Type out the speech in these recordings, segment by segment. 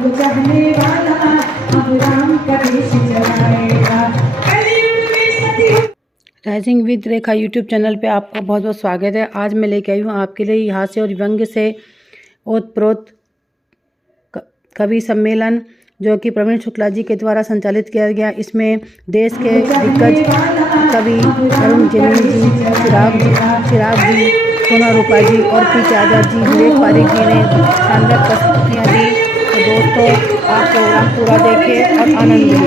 को चाहने वाला अब राम का देश चलाएगा। Rising with Rekha YouTube channel पे आपका बहुत बहुत स्वागत है। आज मैं लेके आई हूँ आपके लिए हास्य और व्यंग्य से ओतप्रोत कवि सम्मेलन जो कि प्रवीण शुक्ला जी के द्वारा संचालित किया गया। इसमें देश के दिग्गज कवि अरुण जेटली जी, चिराग जी, सोना रूपा जी और पी के आजाद जी, विवेक पारिक जी ने शानदार प्रस्तुतियाँ दी। तो दोस्तों आप प्रोग्राम पूरा देखें और आनंद लें।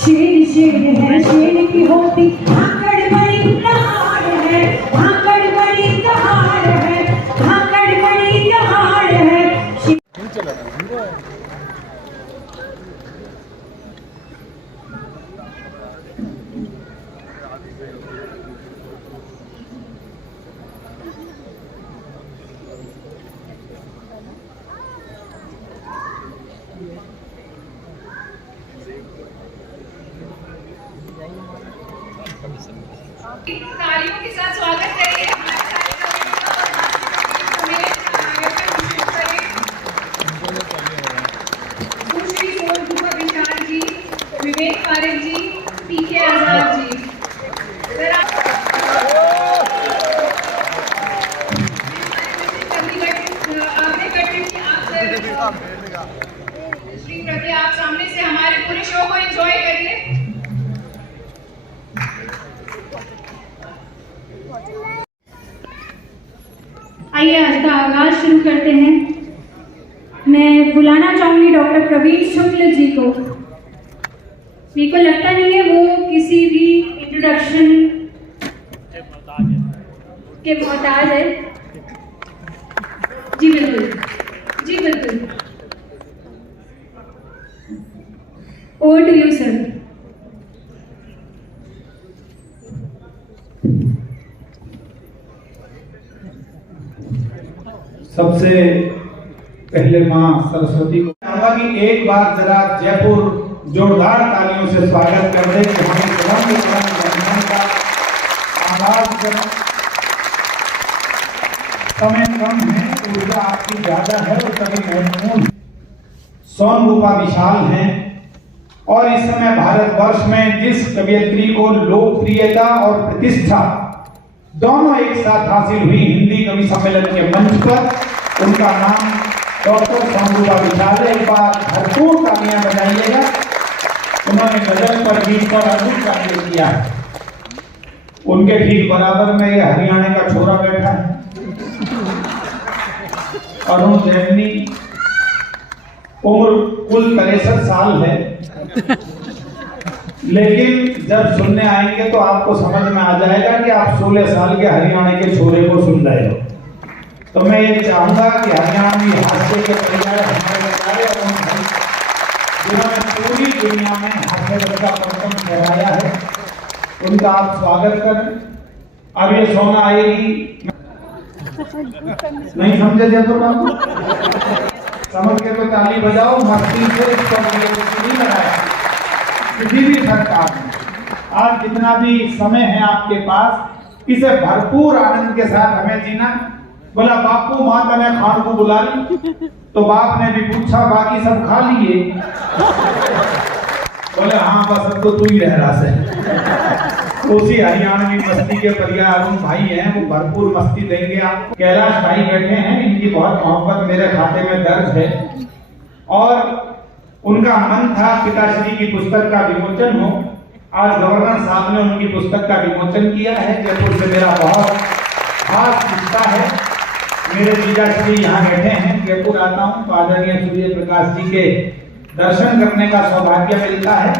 शेर शेर है, शेर की होती भागड़ बड़ी दहाड़ है, भागड़ बड़ी दहाड़ है, भागड़ बड़ी दहाड़ है। तालियों के साथ स्वागत करिए सुश्री सोनरूपा विशाल जी, विवेक पारिक जी, पी के आजाद जी। श्री प्रज्ञा, आप सामने से हमारे पूरे शो को एंजॉय करिए। आइए आज का आगाज शुरू करते हैं। मैं बुलाना चाहूंगी डॉक्टर प्रवीण शुक्ल जी को। मेरे को लगता नहीं है वो किसी भी इंट्रोडक्शन के मोहताज है। जी बिल्कुल, जी बिल्कुल। Over to you sir. सबसे पहले मां सरस्वती को चाहूंगा कि एक बार जरा जयपुर जोरदार तालियों से स्वागत कर दे कि हमें का आगाज समय कम है, ऊर्जा आपकी ज्यादा है और कभी महत्वपूर्ण। सोन रूपा विशाल हैं और इस समय भारतवर्ष में जिस कवियत्री को लोकप्रियता और प्रतिष्ठा दोनों एक साथ हासिल हुई हिंदी कवि सम्मेलन के मंच पर, उनका नाम डॉक्टर सोन रूपा विशाल है। एक बार भरपूर तालियां बजाइएगा। उन्होंने गजल पर, गीत पर अद्भुत कार्य किया है। उनके ठीक बराबर में ये हरियाणा का छोरा बैठा है, अरुण जेटली, उम्र कुल 63 साल है, लेकिन जब सुनने आएंगे तो आपको समझ में आ जाएगा कि आप 16 साल के हरियाणा के छोरे को सुन रहे हो। तो मैं ये चाहूंगा कि हरियाणवी हास्य के परिवार हमारे बताए और जिन्होंने पूरी दुनिया में हास्य रस का परचम फहराया है, उनका आप स्वागत करें। अब ये सोना आएगी, नहीं समझे जयपुर बाबू? समझ के तो ताली बजाओ, मस्ती से इसको नहीं लगाया किसी भी सरकार में। आज जितना भी समय है आपके पास, इसे भरपूर आनंद के साथ हमें जीना। बोला बापू माता ने खान को बुला ली, तो बाप ने भी पूछा बाकी सब खा लिए? बोले हाँ बस अब तो तू ही रह रहा से। उसी हरियाणवी मस्ती के परिया अरुण भाई हैं, वो भरपूर मस्ती देंगे आपको। कैलाश भाई बैठे हैं, इनकी बहुत मोहब्बत मेरे खाते में दर्ज है और उनका मन था पिताश्री की पुस्तक का विमोचन हो। आज गवर्नर साहब ने उनकी पुस्तक का विमोचन किया है। जयपुर से मेरा बहुत खास रिश्ता है। मेरे जीजाश्री यहाँ बैठे हैं। जयपुर आता हूँ तो आदरणीय सूर्य प्रकाश जी के दर्शन करने का सौभाग्य मिलता है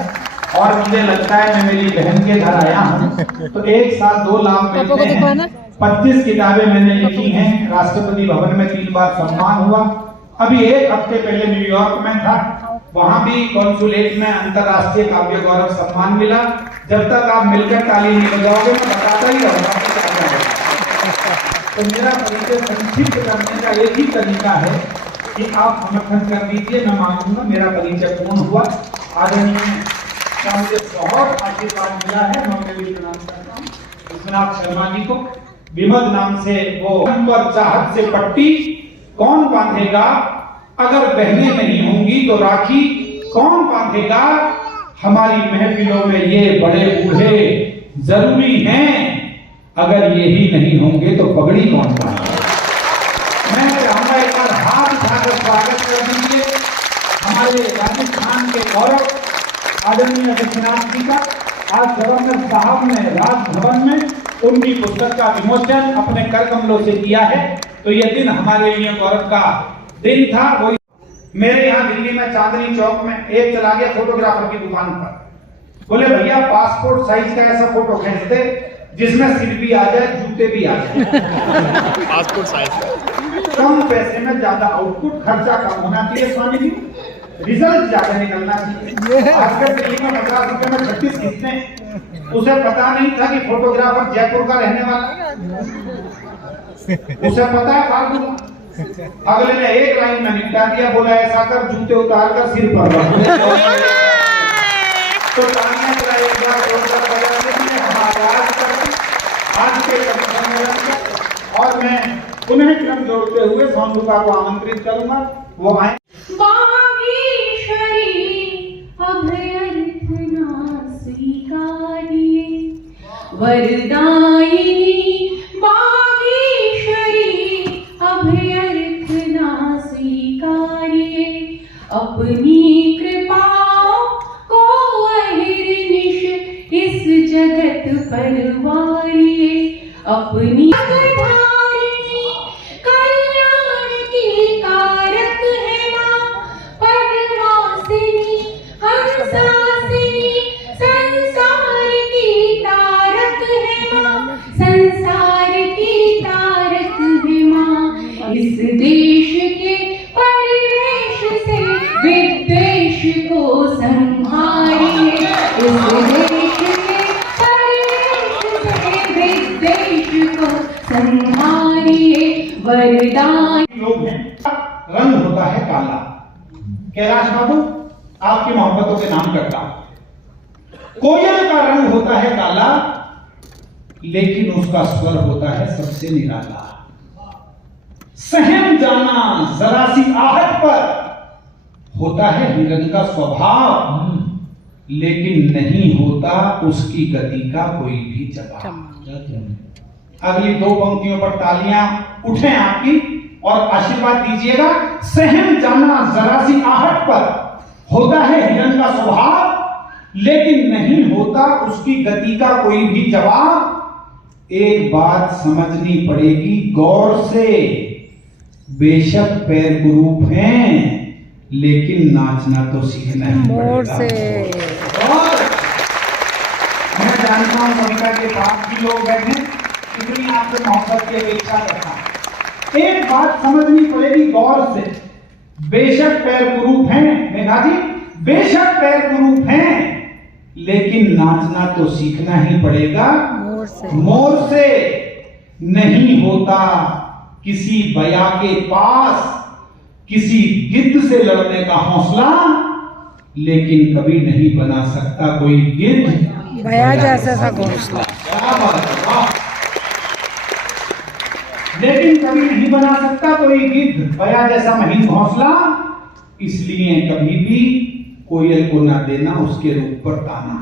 और मुझे लगता है मैं मेरी बहन के घर आया हूँ तो 1 साल 2 लाख मिलते हैं। 25 किताबें मैंने लिखी हैं। राष्ट्रपति भवन में 3 बार सम्मान हुआ। अभी 1 हफ्ते पहले न्यूयॉर्क में था, वहां भी कॉन्सुलेट में अंतरराष्ट्रीय काव्य गौरव सम्मान मिला। जब तक आप मिलकर ताली नहीं बजाओगे मैं बताता ही रहूंगा कि क्या है। तो मेरा परिचय संक्षिप्त करने का एक ही तरीका है कि आप समर्थन कर दीजिए, मैं मांगूंगा मेरा परिचय पूर्ण हुआ। आदरणीय का मुझे बहुत आशीर्वाद मिला है। मैं उन्हें भी प्रणाम करता हूँ विश्वनाथ शर्मा जी को। विमद नाम से वो पर चाहत से पट्टी कौन बांधेगा, अगर बहनें नहीं होंगी तो राखी कौन बांधेगा। हमारी महफिलों में ये बड़े बूढ़े जरूरी हैं, अगर ये ही नहीं होंगे तो पगड़ी कौन बांधेगा। मैं चाहूंगा एक बार हाथ उठाकर स्वागत कर दीजिए हमारे राजस्थान के गौरव आदरणीय विश्वनाथ जी का। आज गवर्नर साहब ने राजभवन में उनकी पुस्तक का विमोचन अपने कर कमलों से किया है, तो यह दिन हमारे लिए गौरव का दिन था। वो मेरे यहाँ दिल्ली में चांदनी चौक में एक चला गया फोटोग्राफर की दुकान पर, बोले भैया पासपोर्ट साइज का ऐसा फोटो खींच दे जिसमें सिर भी आ जाए जूते भी आ जाए। पासपोर्ट साइज कम पैसे में ज्यादा आउटपुट, खर्चा कम होना चाहिए स्वामी जी, रिजल्ट ज्यादा निकलना चाहिए। आजकल दिल्ली में 50 रुपए में 36 खींचते, उसे पता नहीं था कि फोटोग्राफर जयपुर का रहने वाला, उसे पता है फालतू। अगले ने एक लाइन में निपटा दिया, बोला ऐसा कर जूते उतार कर सिर पर रख। तो तालियां जरा एक बार जोरदार बजाने के लिए हमारा आज के सम्मेलन में। और मैं उन्हें क्रम जोड़ते हुए सोनरूपा को आमंत्रित करूंगा, वो आए। वागीश्वरी अभयर्थना स्वीकारिये, वरदायिनी वागीश्वरी अभयर्थना स्वीकारिये, अपनी कृपा को अहिर्निश इस जगत पर वारिये, अपनी धारिणी कल्याण की कारक है मां, पद्मासिनी हंसासिनी संसार की तारक है मां, संसार की तारक है मां। इस देश के परिवेश से विद्वेष को संहारिए, इस देश के परिवेश से विद्वेष को संहारिए, वरदान। लोग हैं, रंग होता है काला। कैलाश बाबू आपकी मोहब्बतों के नाम करता हूं। कोयल का रंग होता है काला, लेकिन उसका स्वर होता है सबसे निराला। सहम जाना जरा सी आहट पर होता है हिरन का स्वभाव, लेकिन नहीं होता उसकी गति का कोई भी जवाब। अगली 2 पंक्तियों पर तालियां उठें आपकी और आशीर्वाद दीजिएगा। सहम जाना जरा सी आहट पर होता है हिरन का स्वभाव, लेकिन नहीं होता उसकी गति का कोई भी जवाब। एक बात समझनी पड़ेगी गौर से, बेशक पैर कुरूप हैं, लेकिन नाचना तो सीखना ही पड़ेगा। और मैं जानता हूं कविता के पास भी लोग बैठे, इतनी आपसे मोहब्बत की अपेक्षा करता हूं। एक बात समझनी पड़ेगी गौर से, बेशक पैर कुरूप हैं, मेघा जी बेशक पैर कुरूप हैं, लेकिन नाचना तो सीखना ही पड़ेगा मोर से। नहीं होता किसी बया के पास किसी गिद्ध से लड़ने का हौसला, लेकिन कभी नहीं बना सकता कोई गिद्ध बया जैसा घोंसला। लेकिन कभी नहीं बना सकता कोई गिद्ध बया जैसा महीन घोंसला, इसलिए कभी भी कोयल को ना देना उसके रूप पर ताना।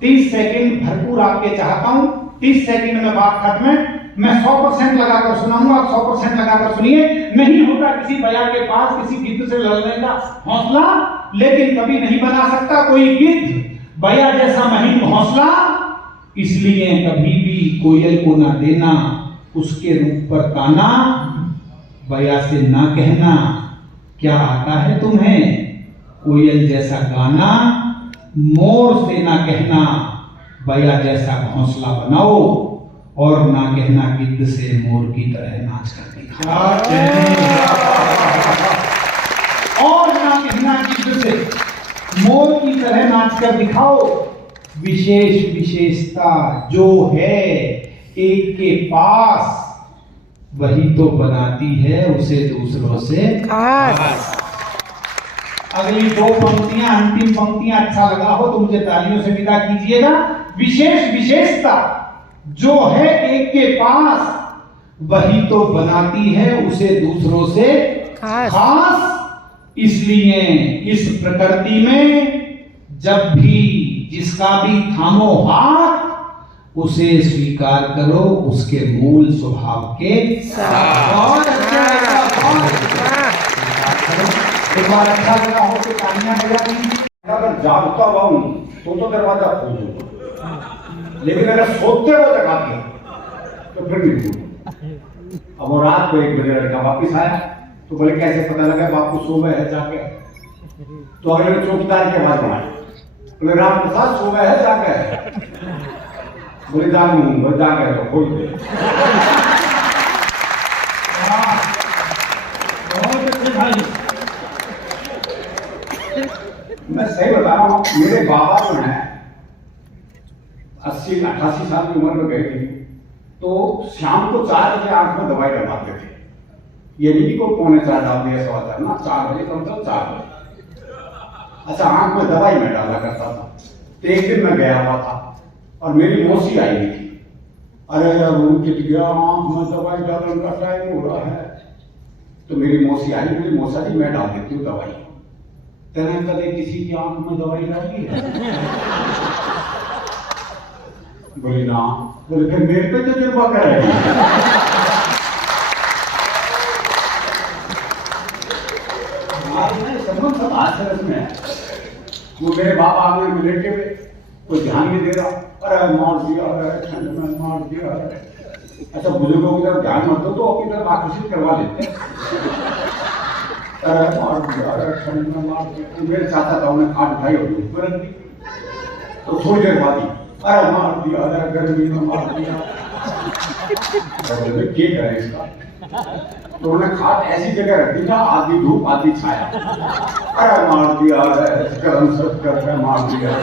30 सेकंड भरपूर आपके चाहता हूं। 30 सेकंड में बात खत्म है। मैं 100% लगाकर सुनाऊंगा, आप 100% लगाकर सुनिए। नहीं होता किसी बया के पास किसी गिद्ध से लड़ने का हौसला, लेकिन कभी नहीं बना सकता कोई गिद्ध बया जैसा महीन घोंसला, इसलिए कभी भी कोयल को ना देना उसके रूप पर ताना। बया से ना कहना क्या आता है तुम्हें, कोयल जैसा गाना मोर से ना कहना बया जैसा घोंसला बनाओ, और ना कहना गिद्ध से मोर की तरह नाच कर दिखाओ। और ना कहना गिद्ध से मोर की तरह नाच कर दिखाओ। विशेष विशेषता जो है एक के पास, वही तो बनाती है उसे दूसरों से खास। अगली दो पंक्तियां, अंतिम पंक्तियां अच्छा लगा हो तो मुझे तालियों से विदा कीजिएगा। विशेष विशेषता जो है एक के पास, वही तो बनाती है उसे दूसरों से खास। इसलिए इस प्रकृति में जब भी जिसका भी थामो हाथ, उसे स्वीकार करो उसके मूल स्वभाव के साथ। बहुत अच्छा एक बार अच्छा लगा हो तो तालियां बजा दीजिए। अगर जागता हुआ हूं तो दरवाजा खोल दूंगा, लेकिन अगर सोते हुए जगा दिया तो फिर नहीं खोलूंगा। अब वो रात को 1 बजे लड़का वापिस आया तो बोले कैसे पता लगा बापू सो गए है जाके? तो अगले ने चौकीदार की आवाज बनाई, बोले राम प्रसाद सो गए है जाके? बोले जाके तो खोल दे। बहुत अच्छे भाई, मैं सही बता रहा हूँ। मेरे बाबा जो है 80-88 साल की उम्र में गए थे, तो शाम को 4 बजे आंख में दवाई डलवाते थे। ये नहीं कि कोई 3:45 डाल दिया 4:15 ना, 4 बजे कम से कम 4 बजे। अच्छा, आंख में दवाई मैं डाला करता था। तो एक दिन मैं गया हुआ था और मेरी मौसी आई हुई थी। अरे यार उनके गया, आंख में दवाई डालने का टाइम हो रहा है। तो मेरी मौसी आई, मेरी मौसा जी मैं डाल देती हूँ दवाई। तेने कदे किसी की आंख में दवाई डाली है? बोली ना। बोले फिर मेरे पे तो तजुर्बा करेगी। संबंध सब आश्चर्य में है। वो मेरे बाबा आगे में लेटे हुए, कोई ध्यान नहीं दे रहा। अरे मार दिया है, ठंड में मार दिया है। अच्छा, बुजुर्गों की तरफ ध्यान मत दो तो अपनी तरफ आकर्षित करवा लेते हैं। अरे मार दिया है, ठंड में मार दिया। मेरे चाचा था, उन्हें खाट उठाई और धूप में रख दी। तो थोड़ी देर बाद ही अरे मार दिया है, गर्मी में मार दिया। केक है इसका। तो उन्हें खाट ऐसी जगह रख दी ना, आधी धूप आधी छाया। अरे मार दिया है, गरम सब करके मार दिया है।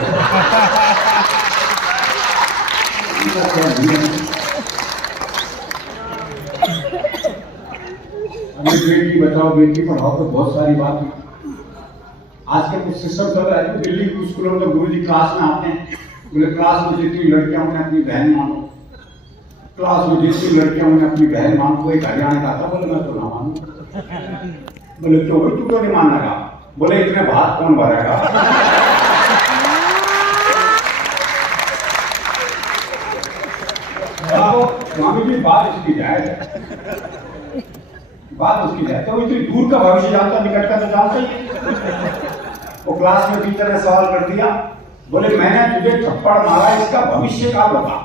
बेटी बचाओ बेटी पढ़ाओ तो बहुत सारी बात है। आज के कुछ सिस्टम चल रहा है। दिल्ली के स्कूलों में गुरुजी क्लास में आते हैं, बोले क्लास में जितनी लड़कियां उन्हें अपनी बहन मानो, क्लास में जितनी लड़कियां उन्हें अपनी बहन मानो। एक हरियाणा का था, बोले मैं तो ना मानू। बोले क्यों भाई, तू क्यों नहीं मानना का? बोले इतने भात कौन भरेगा? स्वामी जी बात इसकी जायज है, बात उसकी जायज। तो इतनी दूर का भविष्य जानता, निकट का तो जानता ही। वो क्लास में टीचर ने सवाल कर दिया, बोले मैंने तुझे थप्पड़ मारा, इसका भविष्य का बता।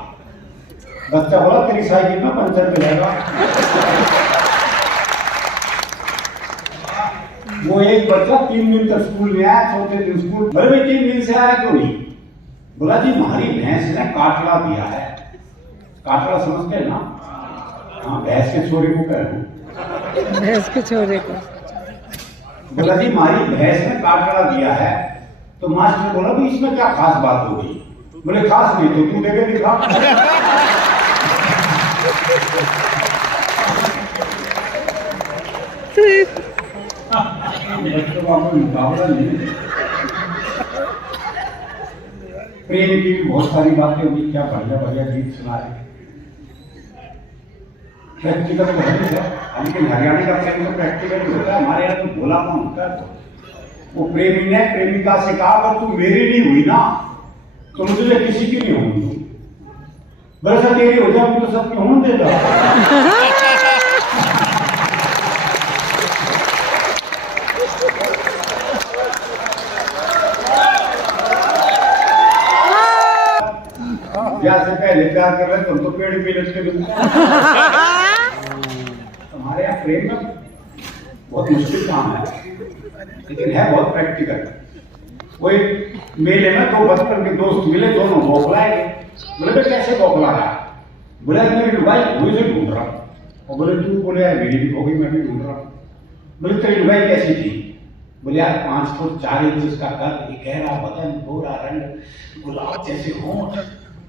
बच्चा बोला तेरी साइकिल में पंचर मिलेगा। वो एक बच्चा 3 दिन तक स्कूल में आया, चौथे दिन स्कूल। बोले भाई 3 दिन से आया क्यों नहीं? बोला जी हमारी भैंस ने काटला दिया है। काटला समझते हैं ना? हाँ, भैंस के छोरे को कह रहा हूँ, भैंस के छोरे को। बोला जी हमारी भैंस ने काटला दिया है। तो मास्टर बोला भी इसमें क्या खास बात हो गई? बोले खास नहीं तो तू देखे दिखा। मुकाबला नहीं। प्रेम की बहुत सारी बातें होगी, क्या बढ़िया बढ़िया गीत सुना रहे। प्रैक्टिकल तो है, लेकिन हरियाणा का प्रेम तो प्रैक्टिकल होता है। हमारे यहाँ तो भोला कौन होता है? वो प्रेमी ने प्रेमिका से कहा अगर तू मेरी नहीं हुई ना तो मुझे किसी की नहीं होगी। बरसा तेरी हो जाए तो सबकी होने देगा। ब्याह से पहले प्यार कर रहे तुम तो पेड़ पे लटके मिलते। हमारे यहाँ प्रेम में बहुत मुश्किल काम है, लेकिन है बहुत प्रैक्टिकल। वो एक मेले में दो बचपन के दोस्त मिले, दोनों बौखलाए गए। बोले भाई कैसे बौखला रहा? बोले मेरी लुगाई मुझे ढूंढ रहा। और बोले तू? बोले यार मेरी भी हो गई, मैं भी ढूंढ रहा। बोले तेरी लुगाई कैसी थी? बोले यार 5 फुट 4 इंच उसका कद, गहरा बदन, गोरा रंग, गुलाब जैसे होंठ,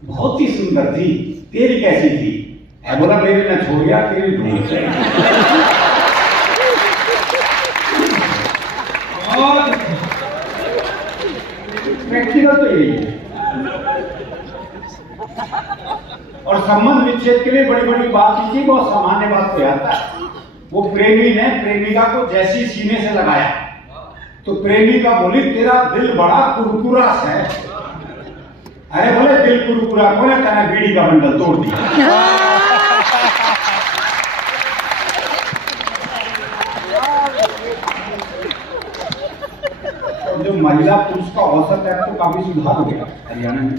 बहुत ही सुंदर थी। तेरी कैसी थी? बोला मेरी ना छोड़िया, तेरी ढूंढ रही। और व्यक्तिगत तो यही है। और संबंध विच्छेद के लिए बड़ी बड़ी बात कीजिए, बहुत सामान्य बात हो जाता है। वो प्रेमी ने प्रेमिका को जैसी सीने से लगाया तो प्रेमिका बोली तेरा दिल बड़ा कुरकुरा है। अरे बोले दिल कुरकुरा को ना, कहना बीड़ी का बंडल तोड़ दिया। जो महिला पुरुष का औसत है तो काफी सुधार हो गया हरियाणा में,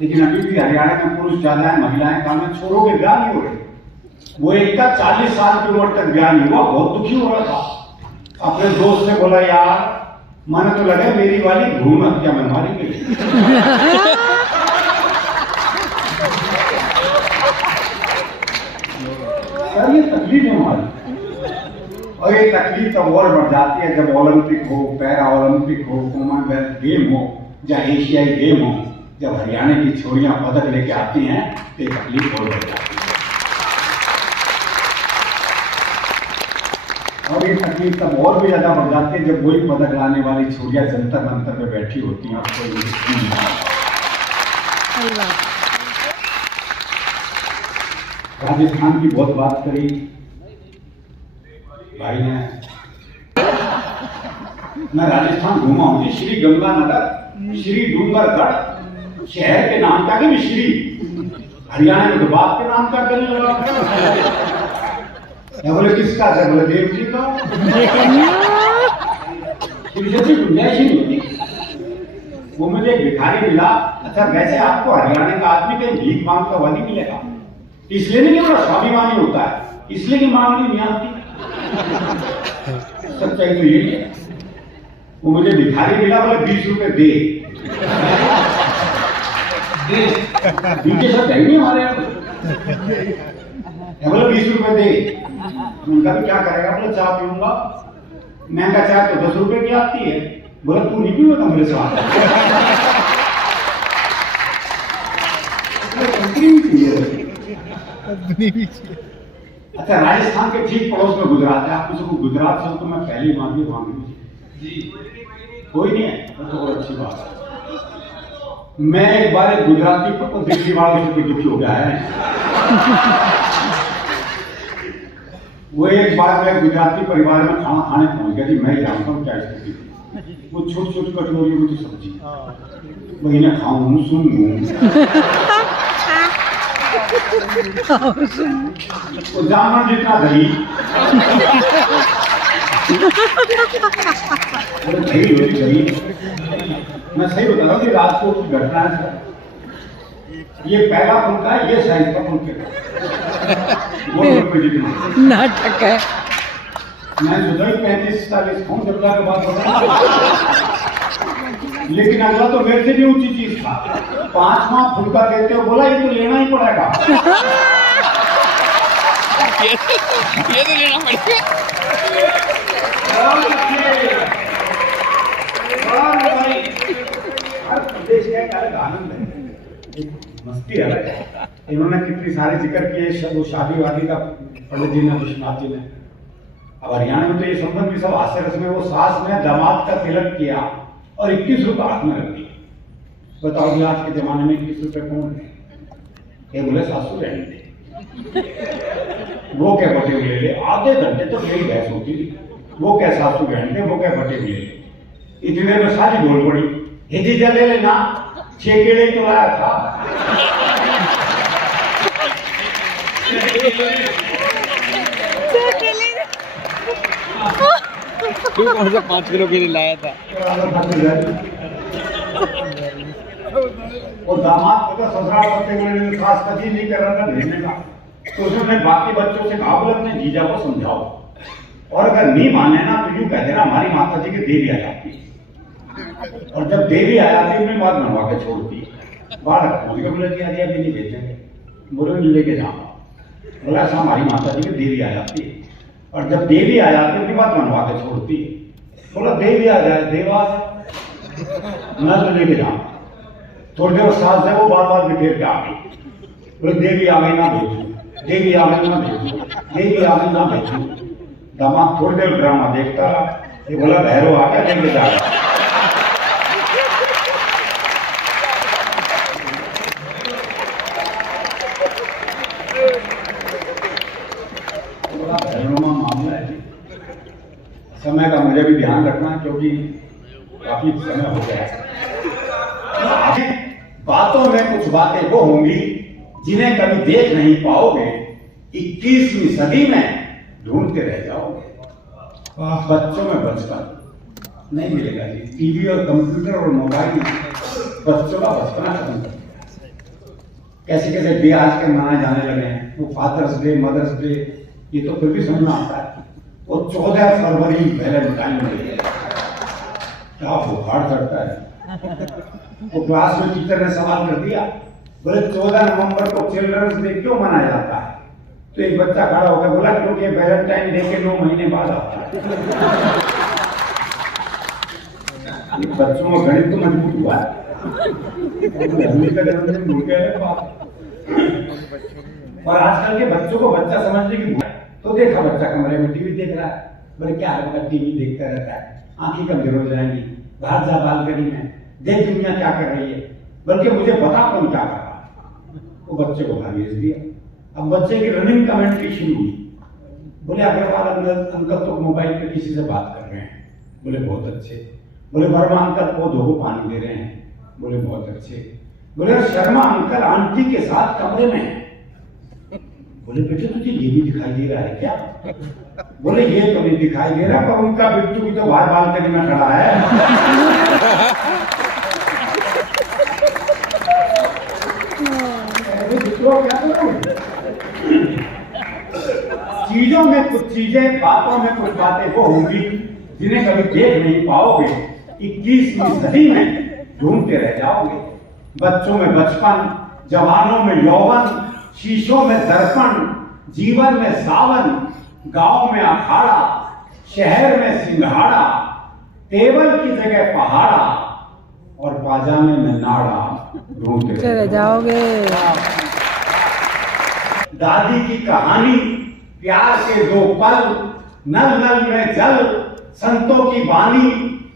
लेकिन अभी भी हरियाणा में पुरुष ज्यादा है, महिलाएं कम है। छोरों के ब्याह नहीं हो रहे। वो एक का 40 साल की उम्र तक ब्याह नहीं हुआ, बहुत दुखी हो रहा था। अपने दोस्त से बोला यार मन तो लगा मेरी वाली भ्रूण हत्या में मारी गई। सर ये तकलीफ है हमारी, और ये तकलीफ तब और बढ़ जाती है जब ओलंपिक हो, पैरा ओलंपिक हो, कॉमनवेल्थ गेम हो या एशियाई गेम हो, जब हरियाणा की छोरियां पदक लेके आती हैं तो तकलीफ और बढ़ जाती है। और ये तकलीफ तब और भी ज्यादा बढ़ जाती है जब वही पदक लाने वाली छोरियां जंतर मंतर पे बैठी होती हैं। राजस्थान की बहुत बात करी भाई ने। मैं राजस्थान घूमा हूं जी, श्री गंगानगर, श्री डूंगरगढ़, शहर के नाम का भी श्री, हरियाणा में तो बाप के नाम का करने लगा। बोले किसका है? बोले देव जी का। गुंजाइश ही नहीं होती। वो मुझे एक भिखारी मिला। अच्छा वैसे आपको हरियाणा का आदमी कहीं भीख मांगता हुआ नहीं मिलेगा, इसलिए नहीं कि बड़ा स्वाभिमानी होता है, इसलिए कि मांगनी नहीं आती। सच्चाई तो यही है। वो मुझे भिखारी मिला, बोले 20 रुपए दे। बीके सब नहीं हमारे यहाँ, बोले 20 रुपए दे। उनका भी क्या करेगा? बोले चाय पीऊंगा। महंगा चाय तो 10 रुपए की आती है। बोला तू नहीं पीऊंगा मेरे साथ? अच्छा राजस्थान के ठीक पड़ोस में गुजरात है। आप किसी को गुजरात से तो मैं पहली मांगी जी, कोई नहीं है तो बहुत अच्छी बात है। मैं एक बार एक गुजराती को दिल्ली वालों से दुखी हो गया है। वो एक बार मैं गुजराती परिवार में खाना खाने पहुंच गया जी। मैं जानता हूँ क्या स्थिति थी। वो छोटी छोटी कटोरियों की सब्जी वही ना खाऊं सुन वो जामन जितना दही होती दही। मैं सही बता रहा हूँ कि राजकोट की घटना है। ये पहला फुल्का है, ये साइज का फुल्का नाटक है। मैं सोचा 35-40 खाऊं जब के बाद लेकिन अगला तो मेरे से भी ऊंची चीज था। 5वां फुल्का देते हो बोला ये तो लेना ही पड़ेगा। ये तो लेना पड़ेगा। हर प्रदेश का अलग आनंद है, मस्ती अलग है। इन्होंने कितनी सारे जिक्र किए, वो शादी वादी का पंडित जी ने, विश्वनाथ जी ने। अब हरियाणा में तो ये संबंध भी सब हास्य रस में। वो सास ने दामाद का तिलक किया और 21 रुपए हाथ में रख दिया। बताओ भी आज के जमाने में 21 रुपए कौन है? ये बोले सासू रहने दे, वो क्या बटे ले ले। आधे घंटे तो मेरी बहस होती थी। वो क्या सासू रहने दे, वो क्या बटे ले ले। इतने में सारी बोल पड़ी, हिजीजा ले लेना, 6 केले तो लाया था। तू कौन सा 5 किलो के लिए लाया था? और दामाद को तो ससुराल करते हुए खास कभी नहीं कर रहा था भेजने का। तो उसने बाकी बच्चों से कहा बोले अपने जीजा को समझाओ, और अगर नहीं माने ना तो यूं कह देना हमारी माता जी के दे दिया जाती है। और जब देवी आ जाती है अपनी बात मनवा के छोड़ती है। बालक मुझे बोले कि अभी नहीं भेजेंगे, बोले लेके जाओ। बोला ऐसा हमारी माता जी की देवी आ जाती है, और जब देवी आ जाती है अपनी बात मनवा के छोड़ती है। बोला देवी आ जाए, देवा आ जाए, मैं तो लेके जाऊँ। थोड़ी देर सास है वो बार बार बिखेर के आ गई। बोले देवी आ गई ना भेजू, देवी आ गई ना भेजू, देवी आ गई ना भेजू। दामाद थोड़ी देर ड्रामा देखता रहा, ये बोला भैरव आ गया, लेके जा रहा। मामला है, समय का मुझे भी ध्यान रखना क्योंकि काफी समय हो गया है। बातों में कुछ बातें वो होंगी जिन्हें कभी देख नहीं पाओगे, 21वीं सदी में ढूंढते रह जाओगे। बच्चों में बचपन नहीं मिलेगा जी। टीवी और कंप्यूटर और मोबाइल बच्चों का बचपना खत्म कर कैसे कैसे डे आजकल मनाए जाने लगे हैं। वो फादर्स डे, मदर्स डे, ये तो फिर भी समझ में आता है। वो 14 फरवरी वैलेंटाइन डे, क्या बुखार चढ़ता है। वो क्लास में टीचर ने सवाल कर दिया, बोले 14 नवंबर को चिल्ड्रंस डे क्यों मनाया जाता है? तो एक बच्चा खड़ा होकर बोला क्योंकि वैलेंटाइन डे के 9 महीने बाद आता है। बच्चों में गणित तो मजबूत हुआ है। और आजकल के बच्चों को बच्चा समझने की भूल है। तो देखा बच्चा कमरे में टीवी देख रहा है, बोले क्या है, टीवी देखता रहता है, आंखें कमजोर हो जाएंगी, बाहर जा बालकनी में देख दुनिया क्या कर रही है, बल्कि मुझे पता कौन क्या कर रहा है। वो बच्चे को बाहर भेज दिया। अब बच्चे की रनिंग कमेंट्री शुरू हुई। बोले अग्रवाल अंकल तो मोबाइल पे किसी से बात कर रहे हैं। बोले बहुत अच्छे। बोले वर्मा अंकल पौधों को पानी दे रहे हैं। बोले बहुत अच्छे। बोले शर्मा अंकल आंटी के साथ कमरे में हैं। बोले बेटे तुझे ये भी दिखाई दे रहा है क्या? बोले ये तो नहीं दिखाई दे रहा, पर उनका बिट्टू भी तो बाहर बालकनी में खड़ा है। चीजों में कुछ चीजें, बातों में कुछ बातें वो होंगी जिन्हें कभी देख नहीं पाओगे, 21वीं सदी में ढूंढते रह जाओगे। बच्चों में बचपन, जवानों में यौवन, शीशों में दर्पण, जीवन में सावन, गांव में अखाड़ा, शहर में सिंघाड़ा, टेबल की जगह पहाड़ा और पाजामे में नाड़ा ढूंढते रह जाओगे। दादी की कहानी, प्यार के 2 पल, नल नल में जल, संतों की बानी,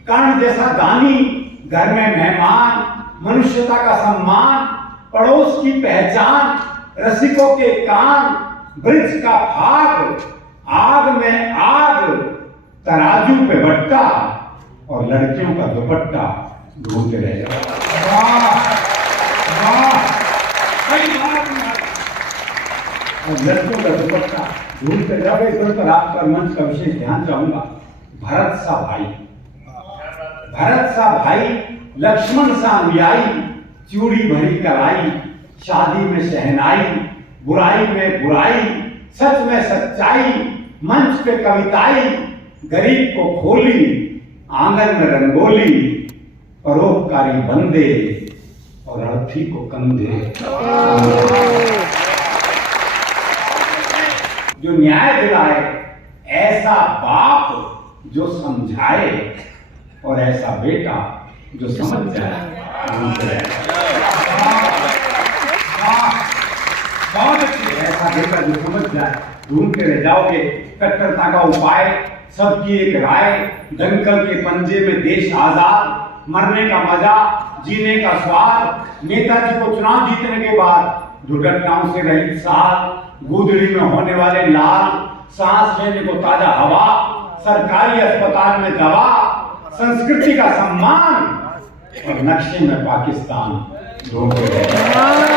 कर्ण जैसा दानी, घर में मेहमान, मनुष्यता का सम्मान, पड़ोस की पहचान, रसिकों के कान, ब्रिज का भाग, आग में आग, तराजू पे बट्टा और लड़कियों का दुपट्टा ढूंढते रह जाओ। और लड़कियों का दुपट्टा ढूंढते जाओगे। इस पर आपका मंच का विशेष ध्यान चाहूंगा। भरत सा भाई, भरत सा भाई, लक्ष्मण सा अनुयायी, चूड़ी भरी कलाई, शादी में शहनाई, बुराई में बुराई, सच में सच्चाई, मंच पे कविताई, गरीब को खोली, आंगन में रंगोली, परोपकारी बंदे और अर्थी को कंधे। जो न्याय दिलाए, ऐसा बाप जो समझाए और ऐसा बेटा जो समझ जाए। बहुत अच्छी, ऐसा बेटा जो समझ जाए ढूंढते रह जाओगे। कट्टरता का उपाय, सबकी एक राय, दंगल के पंजे में देश आजाद, मरने का मजा, जीने का स्वाद, नेताजी को चुनाव जीतने के बाद दुर्घटनाओं से रहित साल, गुदड़ी में होने वाले लाल, सांस लेने को ताजा हवा, सरकारी अस्पताल में दवा, संस्कृति का सम्मान और नक्शे में पाकिस्तान ढूंढते रहे।